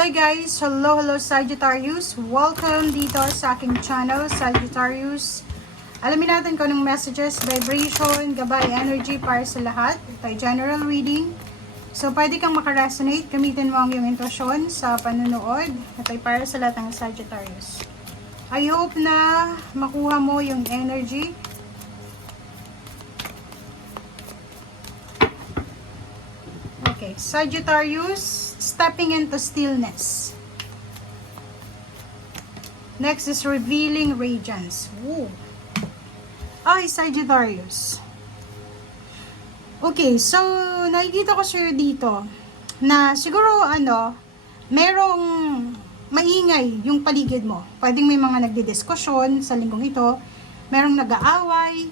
Hi guys! Hello Sagittarius! Welcome dito sa aking channel, Sagittarius. Alamin natin kung anong messages, vibration, gabay, energy para sa lahat. Ito ay general reading. So, pwede kang makaresonate. Gamitin mo ang iyong intuition sa panunood. Ito ay para sa lahat ng Sagittarius. I hope na makuha mo yung energy. Okay, Sagittarius, stepping into stillness. Next is revealing radiance. Ooh. Ay, Sagittarius. Okay, so nakikita ko sa'yo dito na siguro merong maingay yung paligid mo. Pwedeng may mga nagdidiskusyon sa linggong ito, merong nag-aaway,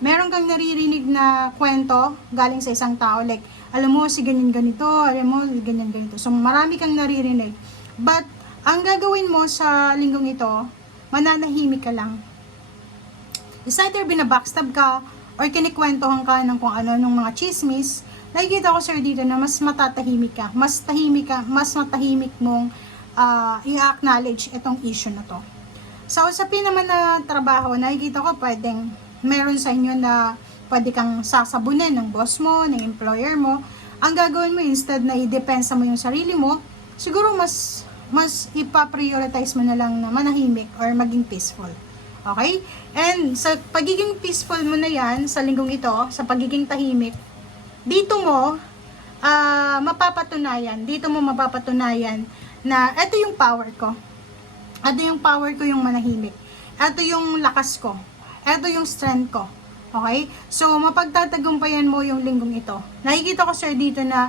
meron kang naririnig na kwento galing sa isang tao, like, alam mo, si ganyan ganito, alam mo, si ganyan ganito. So, marami kang naririnig. But, ang gagawin mo sa linggong ito, mananahimik ka lang. It's either binabackstab ka, or kinikwentohan ka ng kung ano, ng mga chismis. Nakikita ko, sir, dito na mas matatahimik ka. Mas matahimik mong i-acknowledge itong issue na to. Sa usapin naman na trabaho, nakikita ko pwedeng meron sa inyo na pwede kang sasabunin ng boss mo, ng employer mo. Ang gagawin mo, instead na i-depensa mo yung sarili mo, siguro mas ipa-prioritize mo na lang na manahimik or maging peaceful. Okay? And sa pagiging peaceful mo na yan, sa linggong ito, sa pagiging tahimik, dito mo mapapatunayan na ito yung power ko. Ito yung power ko, yung manahimik. Ito yung lakas ko. Ito yung strength ko. Okay? So, mapagtatagumpayan mo yung linggong ito. Nakikita ko, sir, dito na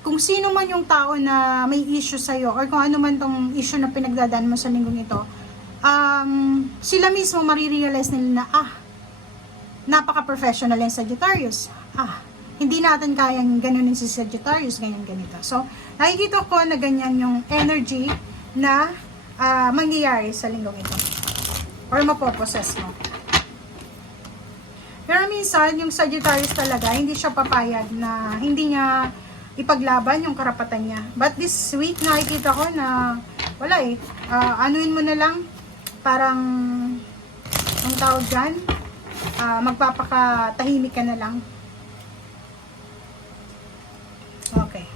kung sino man yung tao na may issue sa'yo or kung ano man tong issue na pinagdadaan mo sa linggong ito, sila mismo marirealize nila na, napaka-professional yung Sagittarius. Hindi natin kayang ganunin si Sagittarius, ganito. So, nakikita ko na ganyan yung energy na mangyayari sa linggong ito. Or mapoposes mo. Pero minsan, yung Sagittarius talaga, hindi siya papayag na hindi niya ipaglaban yung karapatan niya. But this week, nakikita ko na wala anuin mo na lang, parang ang tawag dyan, magpapakatahimik ka na lang. Okay.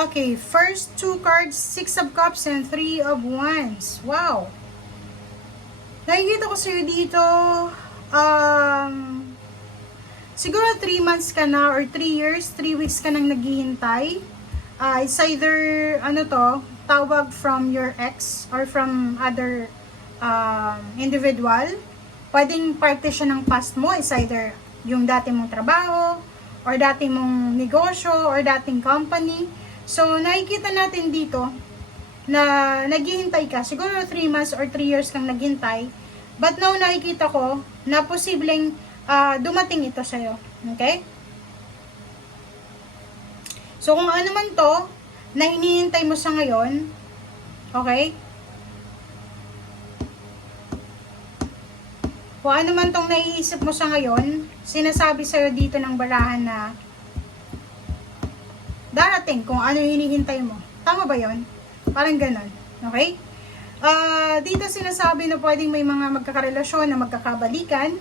Okay, first two cards, 6 of Cups and 3 of Wands. Wow! Nakikita ko sa'yo dito, siguro 3 months ka na or 3 years, 3 weeks ka nang naghihintay. It's either, tawag from your ex or from other individual. Pwedeng parte siya ng past mo, it's either yung dati mong trabaho, or dati mong negosyo, or dating company. So, nakikita natin dito na naghihintay ka. Siguro 3 months or 3 years kang naghintay. But now, nakikita ko na posibleng dumating ito sa'yo. Okay? So, kung ano man to na hinihintay mo sa ngayon, okay? Kung ano man tong naiisip mo sa ngayon, sinasabi sa'yo dito ng barahan na darating kung ano yung hinihintay mo. Tama ba yon? Parang ganon. Okay? Dito sinasabi na pwedeng may mga magkakarelasyon na magkakabalikan.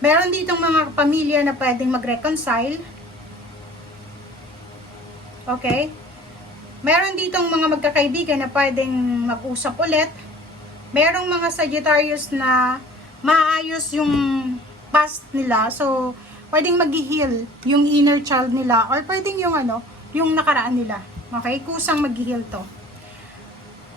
Meron ditong mga pamilya na pwedeng mag-reconcile. Okay? Meron ditong mga magkakaibigan na pwedeng mag-usap ulit. Merong mga Sagittarius na maayos yung past nila. So, pwedeng mag-heal yung inner child nila or pwedeng yung nakaraan nila. Okay? Kusang mag-heal to.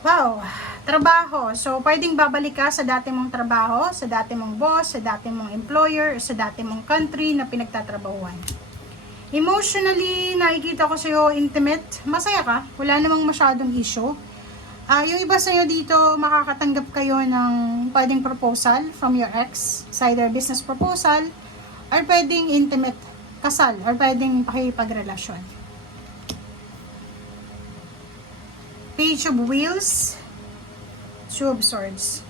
Wow! Trabaho. So, pwedeng babalik ka sa dati mong trabaho, sa dati mong boss, sa dati mong employer, sa dati mong country na pinagtatrabahuan. Emotionally, nakikita ko sa'yo intimate. Masaya ka. Wala namang masyadong issue. Yung iba sa'yo dito, makakatanggap kayo ng pwedeng proposal from your ex. It's either business proposal, or pwedeng intimate kasal, or pwedeng pakipagrelasyon. Page of Wheels, Two of Swords.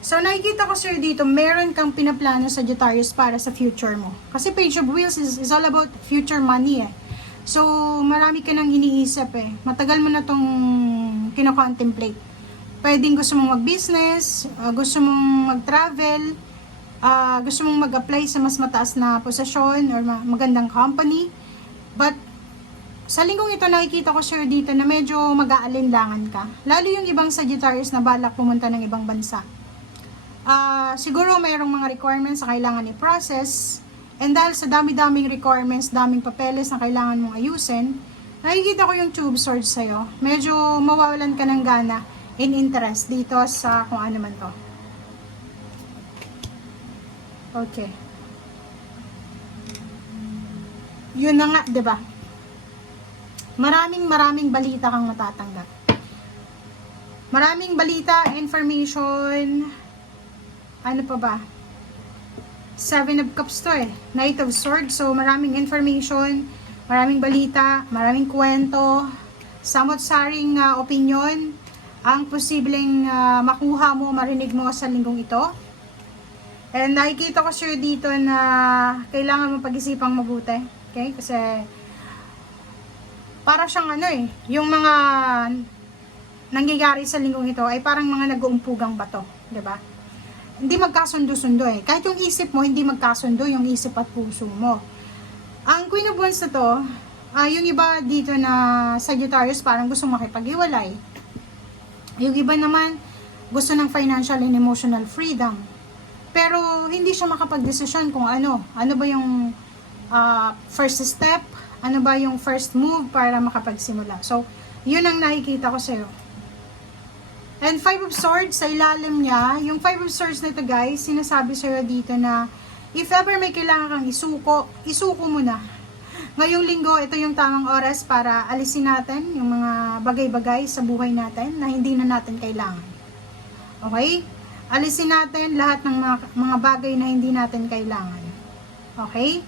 So, nakikita ko sir dito, meron kang pinaplano sa Sagittarius para sa future mo. Kasi Page of Wheels is all about future money eh. So, marami ka nang iniisip eh. Matagal mo na tong kino-contemplate. Pwedeng gusto mong mag-business, gusto mong mag-travel, gusto mong mag-apply sa mas mataas na posisyon or magandang company. But, sa linggong ito, nakikita ko sir dito na medyo mag-aalinlangan ka. Lalo yung ibang Sagittarius na balak pumunta ng ibang bansa. Siguro mayroong mga requirements na kailangan i-process. And dahil sa dami-daming requirements, daming papeles na kailangan mong ayusin, nakikita ko yung Two of Swords sa'yo. Medyo mawawalan ka ng gana in interest dito sa kung ano man to. Okay. Yun na nga, 'di ba? Maraming balita kang matatanggap. Maraming balita, information, ano pa ba? Seven of Cups to eh. Knight of Swords. So, maraming information, maraming balita, maraming kwento, samot-saring opinion ang posibleng makuha mo, marinig mo sa linggong ito. And nakikita ko sure dito na kailangan mo pag-isipang mabuti. Okay? Kasi para siyang ano eh, yung mga nangyayari sa linggong ito ay parang mga nag-uumpugang bato. 'Di ba? Hindi magkasundo-sundo eh. Kahit yung isip mo, hindi magkasundo yung isip at puso mo. Ang Queen of Wands na to, yung iba dito na Sagittarius parang gusto makipag-iwalay. Yung iba naman, gusto ng financial and emotional freedom. Pero hindi siya makapag-desisyon kung ano. Ano ba yung first step? Ano ba yung first move para makapagsimula? So, yun ang nakikita ko sa'yo. And Five of Swords, sa ilalim niya, yung Five of Swords na ito guys, sinasabi sa'yo dito na if ever may kailangan kang isuko mo na. Ngayong linggo, ito yung tamang oras para alisin natin yung mga bagay-bagay sa buhay natin na hindi na natin kailangan. Okay? Alisin natin lahat ng mga bagay na hindi natin kailangan. Okay?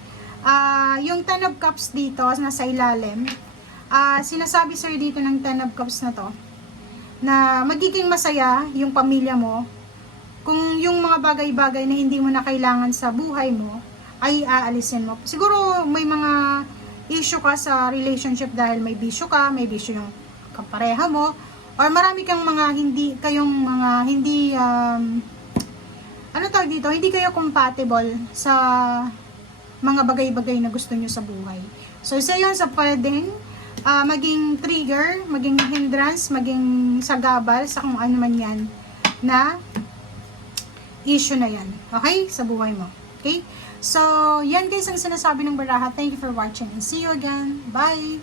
Yung Ten of Cups dito, nasa ilalim, sinasabi sa'yo dito ng Ten of Cups na to, na magiging masaya yung pamilya mo kung yung mga bagay-bagay na hindi mo na kailangan sa buhay mo ay aalisin mo. Siguro may mga issue ka sa relationship dahil may bisyo ka, may bisyo yung kapareha mo, or marami kang mga hindi ano tawag dito, hindi kayo compatible sa mga bagay-bagay na gusto nyo sa buhay. So, isa yun sa pwedeng maging trigger, maging hindrance, maging sagabal sa kung ano man yan na issue na yan. Okay? Sa buhay mo. Okay? So, yan guys ang sinasabi ng baraha. Thank you for watching and see you again. Bye!